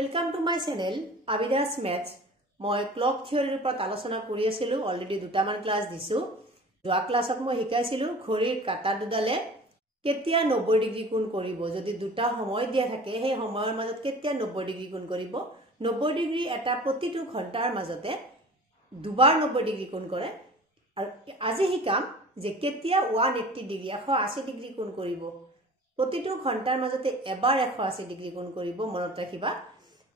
Welcome to my channel Abidas Maths. মই clock থিওৰিৰ ওপৰত আলোচনা কৰি আছিলো অলৰেডি দুটামান ক্লাস দিছো যোৱা ক্লাছত মই শিকাইছিলো ঘড়ীৰ কাটা দুডালে কেতিয়া 90 ডিগ্ৰী কোণ কৰিব যদি দুটা সময় দিয়া থাকে সেই সময়ৰ মাজত কেতিয়া 90 ডিগ্ৰী কোণ কৰিব 90 ডিগ্ৰী এটা প্ৰতিটো ঘণ্টাৰ মাজতে দুবাৰ 90 ডিগ্ৰী কোণ কৰে আৰু আজি শিকাম যে কেতিয়া 180 ডিগ্ৰী 180 ডিগ্ৰী কোণ কৰিব প্ৰতিটো ঘণ্টাৰ মাজতে এবাৰ 180 ডিগ্ৰী কোণ কৰিব মনত ৰাখিবা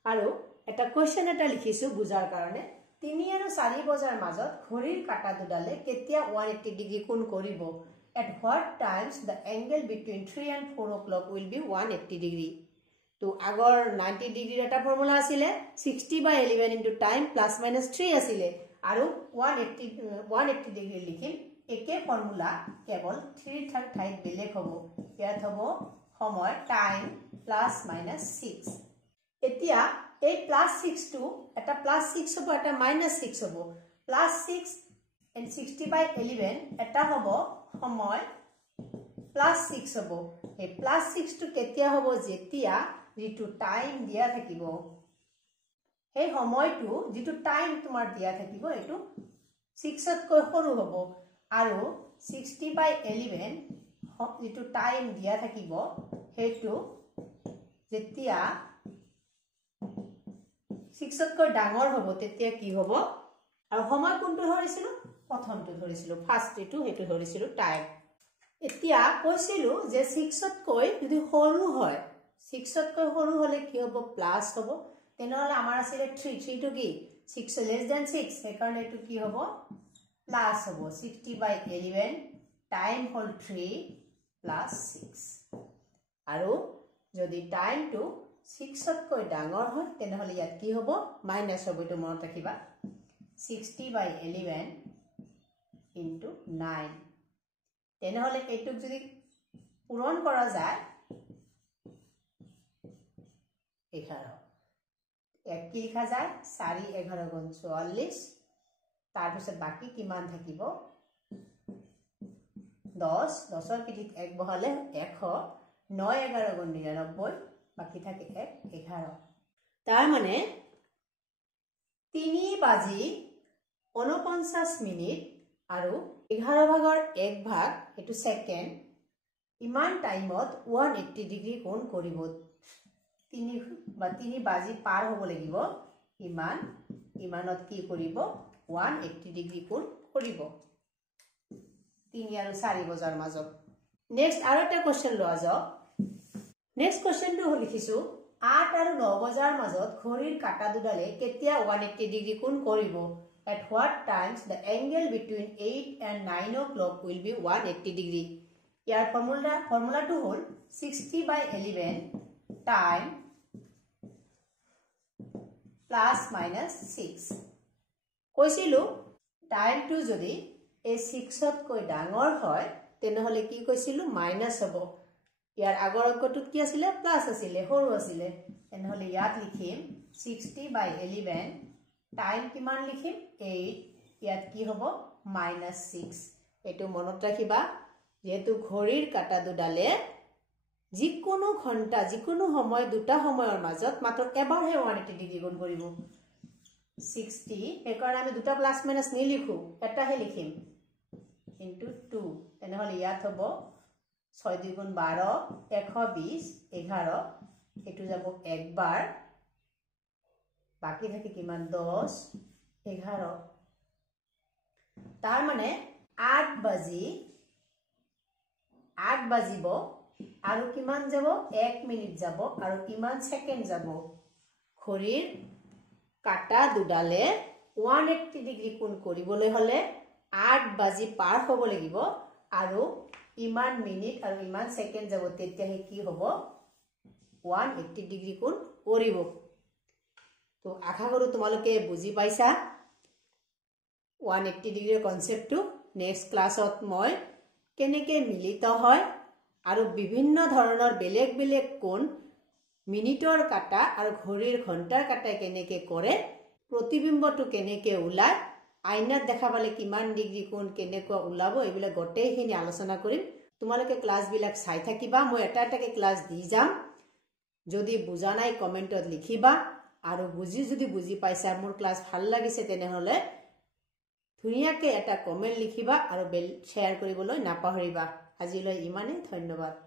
আৰু এটা কোৱেশ্চন এটা লিখিছো বুজাৰ কাৰণে 3 আৰু 4 বজাৰ মাজত ঘড়ীৰ কাটা দুডালে কেতিয়া 180 ডিগ্ৰী কোণ কৰিব at what times the angle between 3 and 4 o'clock will be 180 degree to আগৰ 90 ডিগ্ৰী এটা ফৰ্মুলা আছিল 60/11 into time plus minus 3 আছিল আৰু 180 ডিগ্ৰী লিখিল একে ফৰ্মুলা কেৱল 3 ঠাইত বেলেগ হ'ব ইয়াত হ'ব সময় টাইম প্লাস মাইনাস 6 এতিয়া এই প্লাস 6 টু এটা প্লাস 6 হ'ব এটা মাইনাস 6 হ'ব প্লাস 6 and 60/11 এটা হ'ব সময় প্লাস 6 হ'ব এই প্লাস 6 টু কেতিয়া হ'ব যেতিয়া যেটো টাইম দিয়া থাকিব এই সময়টো যেটো টাইম তোমাৰ দিয়া থাকিব এটো 6 তকৈ সৰু হ'ব আৰু 60/11 যেটো টাইম দিয়া থাকিব হেতু যেতিয়া 6 তকৈ ডাঙৰ হ'ব তেতিয়া কি হ'ব আৰু সময় কোনটো ধৰিছিল প্ৰথমটো ধৰিছিল ফাৰ্স্ট এটো হেতু ধৰিছিল টাইম এতিয়া কৈছিল যে 6 তকৈ যদি সৰু হয় 6 তকৈ সৰু হলে কি হ'ব প্লাস হ'ব তেনেহলে আমাৰ আছিল 3 টু কি 6 less than 6 সেইকাৰণে এটো কি হ'ব প্লাস হ'ব 60/11 টাইম হল 3 প্লাস 6 আৰু যদি টাইমটো 6 তকৈ ডাঙৰ হয় তেনেহলে ইয়াত কি হ'ব মাইনাস হ'ব এটো মনত ৰাখিবা 60/11 into 9 তেনেহলে এটুক যদি পূৰণ কৰা যায় 11 এক কি লিখা যায় 4 11 গুণ 44 তাৰ পিছত বাকি কিমান থাকিব 10 10ৰ পিঠিত 1 বহালে 100 9 11 গুণ 99 বাকি থাকে 1 11 তাৰ মানে 3 বাজি 49 মিনিট আৰু 11 ভাগৰ 1 ভাগ এটো সেকেন্ড ইমান টাইমত 180 ডিগ্ৰী কোণ কৰিব 3 বাজি পাৰ হ'ব লাগিব ইমানত কি কৰিব 180 ডিগ্ৰী কোণ কৰিব 3 আৰু 4 বজাৰ মাজত নেক্সট আৰু এটা কোৱেশ্চন লোৱা যাওক নেক্সট কোৱেশ্চনটো লিখিছো 8 আৰু 9 বজাৰ মাজত ঘড়ীৰ কাটা দুডালে কেতিয়া 180 ডিগ্ৰী কোণ কৰিব at what times the angle between 8 and 9 o'clock will be 180 degree ইয়াৰ ফৰ্মুলাটো হ'ল 60/11 time plus minus 6 কৈছিলো টাইমটো যদি এই 6 তকৈ ডাঙৰ হয় তেনেহলে কি কৈছিলো মাইনাস হ'ব ইয়াৰ আগৰ অংকটোত কি আছিল প্লাস আছিল সৰু আছিল তেনেহলে ইয়াত লিখিম 60/11 টাইম কিমান লিখিম 8 ইয়াত কি হ'ব -6 এটো মনত ৰাখিবা যেহেতু ঘড়ীৰ কাটা দুডালে যিকোনো ঘণ্টা যিকোনো সময় দুটা সময়ৰ মাজত মাত্ৰ এবাৰহে 180 ডিগ্ৰী কোণ কৰিব 60 একাৰণে আমি দুটা প্লাস মাইনাস নিলিখো এটাহে লিখিম into 2 তেনেহলে ইয়াত হ'ব 6 2 গুণ 12 120 11 এটো যাব একবাৰ বাকি থাকে কিমান 10 11 তাৰ মানে 8 বাজিব আৰু কিমান যাব 1 মিনিট যাব আৰু কিমান সেকেন্ড যাব ঘড়ীৰ কাটা দুডালে 180 ডিগ্ৰী কোণ কৰিবলৈ হলে 8 বাজি পাৰ হ'ব লাগিব আৰু ইমান মিনিট আৰু ইমান সেকেন্ড যাব তেতিয়াহে কি হ'ব 180 ডিগ্ৰী কোণ কৰিব তো আশা কৰো তোমালোকে বুজি পাইছা 180 ডিগ্ৰীৰ কনসেপ্টটো নেক্সট ক্লাছত মই কেনেকৈ মিলিত হয় আৰু বিভিন্ন ধৰণৰ বেলেগ বেলেগ কোণ মিনিটৰ কাটা আৰু ঘড়ীৰ ঘণ্টাৰ কাটা কেনেকৈ কৰে প্ৰতিবিম্বটো কেনেকৈ ওলায় আইনাত দেখা পালে কিমান ডিগ্ৰী কোণ কেনেকৈ ওলাব এইবিলাক গোটেইখিনি আলোচনা কৰিম তোমালোকে ক্লাছ বিলাক চাই থাকিবা মই এটা এটাকে ক্লাছ দি যাম যদি বুজা নাই কমেন্টত লিখিবা আৰু যদি বুজি পাইছা মোৰ ক্লাছ ভাল লাগিছে তেনেহলে ধুনীয়াকৈ এটা কমেন্ট লিখিবা আৰু শ্বেয়াৰ কৰিবলৈ নাপাহৰিবা আজিলৈ ইমানেই ধন্যবাদ